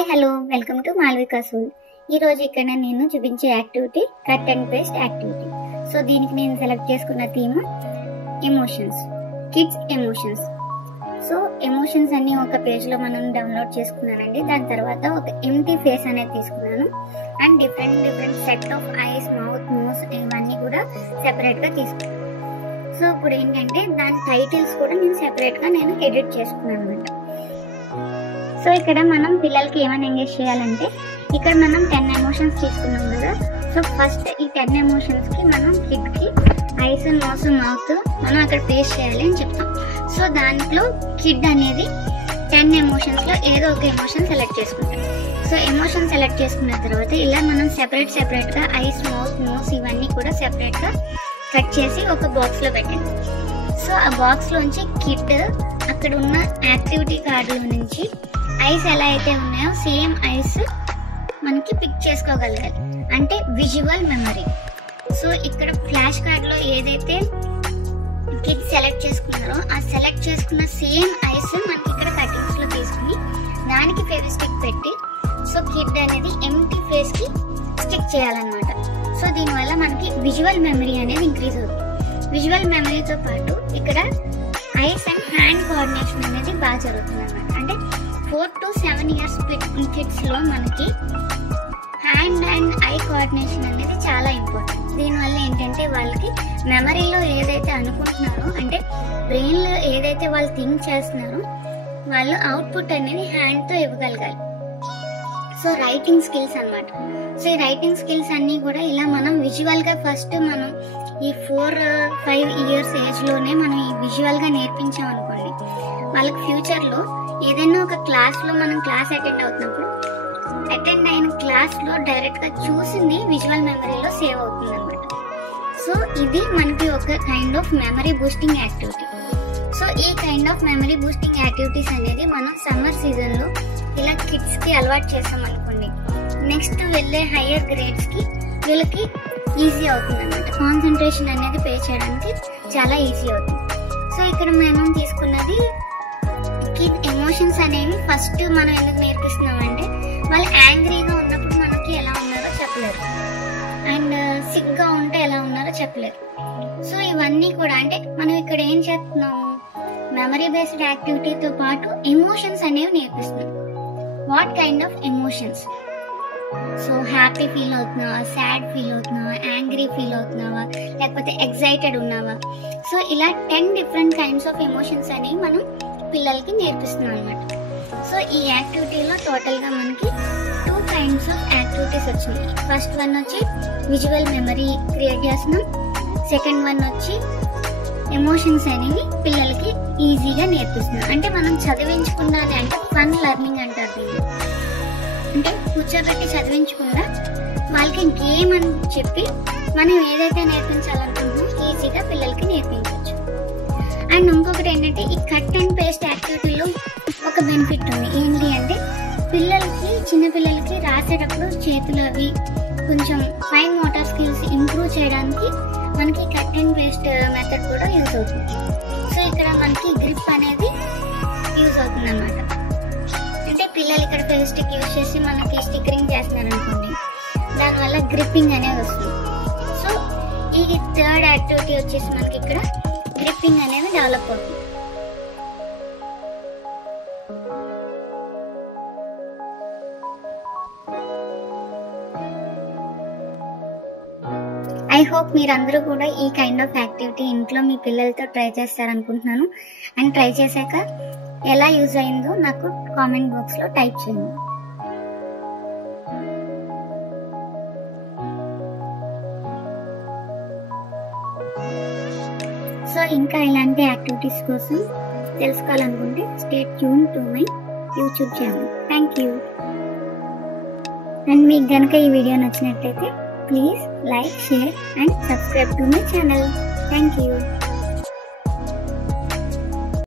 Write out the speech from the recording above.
Hi hello welcome to Malvika soul. ఈ రోజు ఇక్కడ నేను చూపించే activity cut and paste activity. So దీనికి నేను సెలెక్ట్ చేసుకున్న theme emotions, kids emotions. So emotions అన్ని ఒక పేజ్ లో మనం డౌన్లోడ్ చేసుకున్నానండి. దాని తర్వాత ఒక ఎంటీ ఫేస్ అనేది తీసుకున్నాను and different set of eyes, mouth, nose ఇవన్నీ కూడా సెపరేట్ గా తీసుకున్నాను. సో ఇప్పుడు ఏంటంటే దాని టైటిల్స్ కూడా నేను సెపరేట్ గా ఎడిట్ చేసుకున్నాను అనమాట. సో ఇక్కడ మనం పిల్లలకి ఏమైనా ఎంగేజ్ చేయాలంటే ఇక్కడ మనం 10 ఎమోషన్స్ తీసుకున్నాం కదా. సో ఫస్ట్ ఈ 10 ఎమోషన్స్ కి మనం కిడ్ కి ఐస్, నోస్, మౌత్ మనం అక్కడ పేస్ట్ చేయాలి అని చెప్తాం. సో దాంట్లో కిడ్ అనేది 10 ఎమోషన్స్ లో ఏదో ఒక ఎమోషన్ సెలెక్ట్ చేసుకుంటాం. సో ఎమోషన్ సెలెక్ట్ చేసుకున్న తర్వాత ఇలా మనం సెపరేట్ గా ఐస్, మౌత్, నోస్ ఇవన్నీ కూడా సెపరేట్ గా కట్ చేసి ఒక బాక్స్ లో పెట్టండి. సో ఆ బాక్స్ లోంచి కిడ్ అక్కడ ఉన్న యాక్టివిటీ కార్డులో నుంచి ఐస్ ఎలా అయితే ఉన్నాయో సేమ్ ఐస్ మనకి పిక్ చేసుకోగలగాలి, అంటే విజువల్ మెమరీ. సో ఇక్కడ ఫ్లాష్ కార్డ్ లో ఏదైతే కిడ్ సెలెక్ట్ చేసుకున్నారో ఆ సెలెక్ట్ చేసుకున్న సేమ్ ఐస్ మనకి ఇక్కడ కటింగ్స్ లో తీసుకుని దానికి ఫెవిస్టిక్ పెట్టి సో కిడ్ అనేది ఎంటీ ఫేస్ కి స్టిక్ చేయాలన్నమాట. సో దీనివల్ల మనకి విజువల్ మెమరీ అనేది ఇంక్రీజ్ అవుతుంది. విజువల్ మెమరీతో పాటు ఇక్కడ ఐస్ అండ్ హ్యాండ్ కోఆర్డినేషన్ అనేది బాగా జరుగుతుంది అన్నమాట. అంటే 4 to 7 years కిడ్స్ లో మనకి హ్యాండ్ అండ్ ఐ కోఆర్డినేషన్ అనేది చాలా ఇంపార్టెంట్. దీనివల్ల ఏంటంటే వాళ్ళకి మెమరీలో ఏదైతే అనుకుంటున్నారో, అంటే బ్రెయిన్ లో ఏదైతే వాళ్ళు థింక్ చేస్తున్నారో వాళ్ళు అవుట్పుట్ అనేది హ్యాండ్ తో ఇవ్వగలగాలి. సో రైటింగ్ స్కిల్స్ అన్నమాట. సో ఈ రైటింగ్ స్కిల్స్ అన్ని కూడా ఇలా మనం విజువల్ గా ఫస్ట్ మనం ఈ 4-5 years ఏజ్ లోనే మనం ఈ విజువల్ గా నేర్పించాం అనుకోండి, వాళ్ళకి ఫ్యూచర్ లో ఏదైనా ఒక క్లాస్ లో మనం క్లాస్ అటెండ్ అవుతున్నప్పుడు అటెండ్ అయిన క్లాస్ లో డైరెక్ట్ గా చూసింది విజువల్ మెమరీలో సేవ్ అవుతుంది అనమాట. సో ఇది మనకి ఒక kind of memory boosting activity. So ఈ kind of memory boosting activities అనేది మనం సమ్మర్ సీజన్ లో ఇలా కిడ్స్ కి అలవాటు చేసాం అనుకోండి, నెక్స్ట్ వెళ్ళే హయ్యర్ గ్రేడ్స్ కి వీళ్ళకి ఈజీ అవుతుంది అనమాట. కాన్సన్ట్రేషన్ అనేది పే చేయడానికి చాలా ఈజీ అవుతుంది. సో ఇక్కడ మనం తీసుకున్నది కిడ్ ఎమోషన్స్ అనేవి ఫస్ట్ మనం ఎందుకు నేర్పిస్తున్నామంటే వాళ్ళు యాంగ్రీగా ఉన్నప్పుడు మనకి ఎలా ఉన్నారో చెప్పలేరు, అండ్ సిక్ గా ఉంటే ఎలా ఉన్నారో చెప్పలేరు. సో ఇవన్నీ కూడా అంటే మనం ఇక్కడ ఏం చేస్తున్నాము, మెమరీ బేస్డ్ యాక్టివిటీతో పాటు ఎమోషన్స్ అనేవి నేర్పిస్తున్నాం. What kind of emotions? So happy feel అవుతున్నావా, సాడ్ ఫీల్ అవుతున్నావా, యాంగ్రీ ఫీల్ అవుతున్నావా, లేకపోతే ఎక్సైటెడ్ ఉన్నావా? సో ఇలా 10 different kinds ఆఫ్ ఎమోషన్స్ అనేవి మనం పిల్లలకి నేర్పిస్తున్నాం అనమాట. సో ఈ యాక్టివిటీలో టోటల్ గా మనకి 2 kinds ఆఫ్ యాక్టివిటీస్ వచ్చినాయి. ఫస్ట్ వన్ వచ్చి విజువల్ మెమరీ క్రియేట్ చేస్తున్నాం, సెకండ్ వన్ వచ్చి ఎమోషన్స్ అనేవి పిల్లలకి ఈజీగా నేర్పిస్తున్నాం. అంటే మనం చదివించుకున్నానే, అంటే ఫన్ లెర్నింగ్ అంటారు దీన్ని. అంటే కూర్చోబెట్టి చదివించకుండా వాళ్ళకి గేమ్ అని చెప్పి మనం ఏదైతే నేర్పించాలనుకుంటున్నామో ఈజీగా పిల్లలకి నేర్పించవచ్చు. అండ్ ఇంకొకటి ఏంటంటే ఈ కట్ అండ్ పేస్ట్ యాక్టివిటీలో ఒక బెనిఫిట్ ఉంది. ఏంటి అంటే పిల్లలకి, చిన్న పిల్లలకి రాసేటప్పుడు చేతులు అవి కొంచెం ఫైన్ మోటార్ స్కిల్స్ ఇంప్రూవ్ చేయడానికి మనకి కట్ అండ్ పేస్ట్ మెథడ్ కూడా యూజ్ అవుతుంది. సో ఇక్కడ మనకి గ్రిప్ అనేది యూజ్ అవుతుంది అన్నమాట. అంటే పిల్లలు ఇక్కడ ఫెవిస్టిక్ యూజ్ చేసి మనకి స్టిక్కరింగ్ చేస్తున్నారు అనుకోండి, దానివల్ల గ్రిప్పింగ్ అనేది వస్తుంది. సో ఈ థర్డ్ యాక్టివిటీ వచ్చేసి మనకి ఇక్కడ గ్రిప్పింగ్ అనేది డెవలప్ అవుతుంది. ఐ హోప్ మీరందరూ కూడా ఈ కైండ్ ఆఫ్ యాక్టివిటీ ఇంట్లో మీ పిల్లలతో ట్రై చేస్తారనుకుంటున్నాను. అండ్ ట్రై చేశాక ఎలా యూజ్ అయిందో నాకు కామెంట్ బాక్స్ లో టైప్ చేయండి. సో ఇంకా ఇలాంటి యాక్టివిటీస్ కోసం తెలుసుకోవాలనుకుంటే stay tune to my YouTube channel. Thank you. And మీకు కనుక ఈ వీడియో నచ్చినట్లయితే please like, share and subscribe to my channel. Thank you.